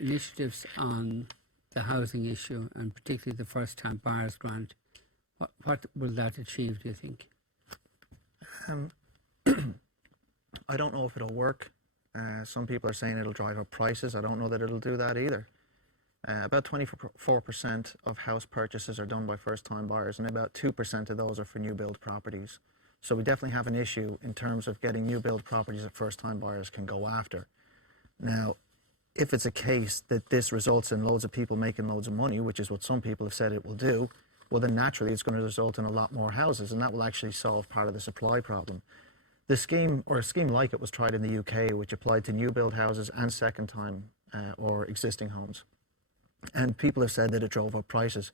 initiatives on the housing issue, and particularly the first-time buyers grant, what will that achieve, do you think? I don't know if it'll work. Some people are saying it'll drive up prices. I don't know that it'll do that either. About 24% of house purchases are done by first-time buyers, and about 2% of those are for new build properties. So we definitely have an issue in terms of getting new build properties that first-time buyers can go after. Now, if it's a case that this results in loads of people making loads of money, which is what some people have said it will do, well then naturally it's going to result in a lot more houses, and that will actually solve part of the supply problem. The scheme, or a scheme like it, was tried in the UK, which applied to new build houses and second-time or existing homes. And people have said that it drove up prices.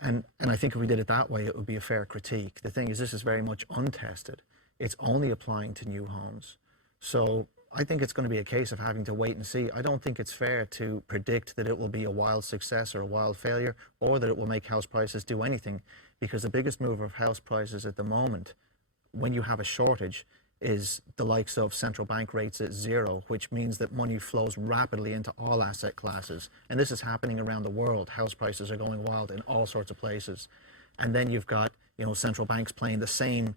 And I think if we did it that way, it would be a fair critique. The thing is, this is very much untested. It's only applying to new homes. So I think it's going to be a case of having to wait and see. I don't think it's fair to predict that it will be a wild success or a wild failure, or that it will make house prices do anything, because the biggest mover of house prices at the moment, when you have a shortage, is the likes of central bank rates at 0, which means that money flows rapidly into all asset classes. And this is happening around the world. House prices are going wild in all sorts of places. And then you've got, central banks playing the same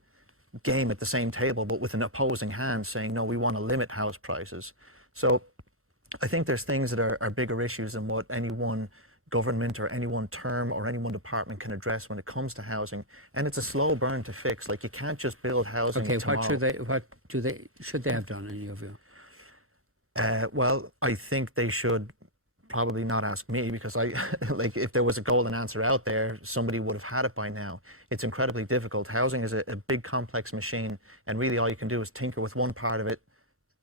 game at the same table, but with an opposing hand saying, no, we want to limit house prices. So I think there's things that are bigger issues than what any one government or any one term or any one department can address when it comes to housing, and it's a slow burn to fix. Like, you can't just build housing tomorrow. What should they have done in your view? Well, I think they should probably not ask me, because like, if there was a golden answer out there, somebody would have had it by now. It's incredibly difficult. Housing is a big complex machine, and really all you can do is tinker with one part of it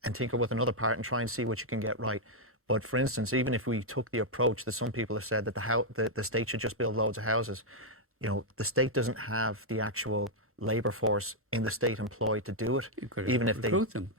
and tinker with another part and try and see what you can get right. But for instance, even if we took the approach that some people have said, that the state should just build loads of houses, the state doesn't have the actual labor force in the state employed to do it. You could even if they recruit them.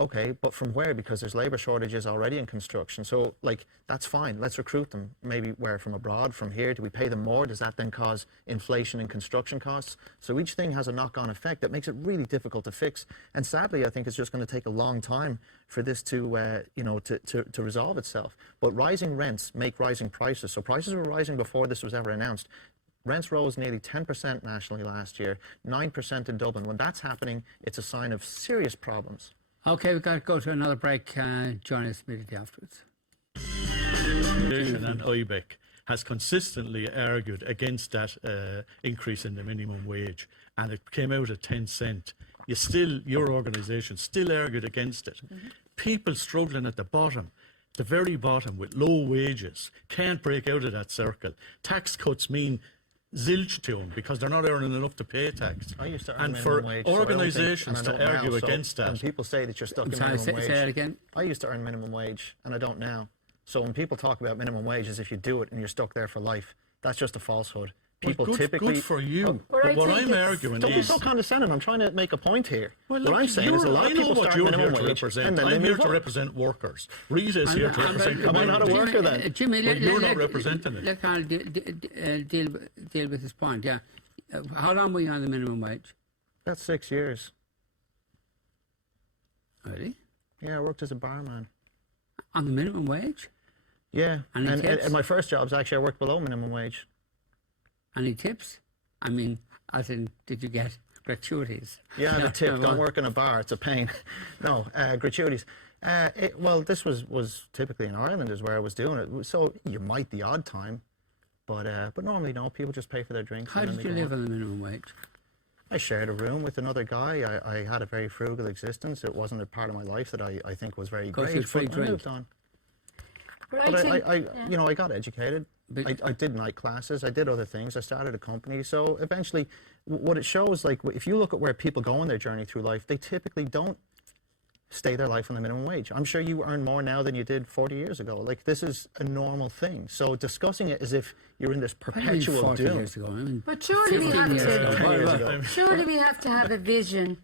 Okay, but from where? Because there's labor shortages already in construction. So, like, that's fine. Let's recruit them. Maybe where? From abroad? From here? Do we pay them more? Does that then cause inflation in construction costs? So each thing has a knock-on effect that makes it really difficult to fix. And sadly, I think it's just going to take a long time for this to, to resolve itself. But rising rents make rising prices. So prices were rising before this was ever announced. Rents rose nearly 10% nationally last year, 9% in Dublin. When that's happening, it's a sign of serious problems. Okay, we've got to go to another break. Join us immediately afterwards. And IBEC has consistently argued against that increase in the minimum wage, and it came out at 10 cents. Your organisation still argued against it. People struggling at the bottom, the very bottom, with low wages, can't break out of that circle. Tax cuts mean zilch to them because they're not earning enough to pay tax. I used to earn and for minimum wage, organisations so to argue now, against that. When people say that you're stuck in minimum wage, say that again. I used to earn minimum wage, and I don't now. So when people talk about minimum wage as if you do it and you're stuck there for life, that's just a falsehood. People typically. Good for you. But what I'm arguing don't is. Don't be so condescending. I'm trying to make a point here. Well, what I'm saying is a lot of people start minimum wage. I'm here to represent workers. Rita is here to represent. Am I not a worker then? Jimmy, you're not representing it. Let Carl deal with this point. Yeah. How long were you on the minimum wage? That's 6 years. Really? Yeah, I worked as a barman. On the minimum wage? Yeah. And my first jobs, actually, I worked below minimum wage. Any tips? I mean, as in, did you get gratuities? Yeah, the tip, don't work in a bar, it's a pain. No, gratuities. Well, this was typically in Ireland is where I was doing it. So you might the odd time, but normally, no, people just pay for their drinks. How did you live on the minimum wage? I shared a room with another guy. I had a very frugal existence. It wasn't a part of my life that I think was very great, but I moved on. But I got educated. I did night classes. I did other things. I started a company. So eventually, what it shows, like, if you look at where people go in their journey through life, they typically don't stay their life on the minimum wage. I'm sure you earn more now than you did 40 years ago. Like, this is a normal thing. So discussing it as if you're in this perpetual doom. Years ago? I mean, but surely we have to have a vision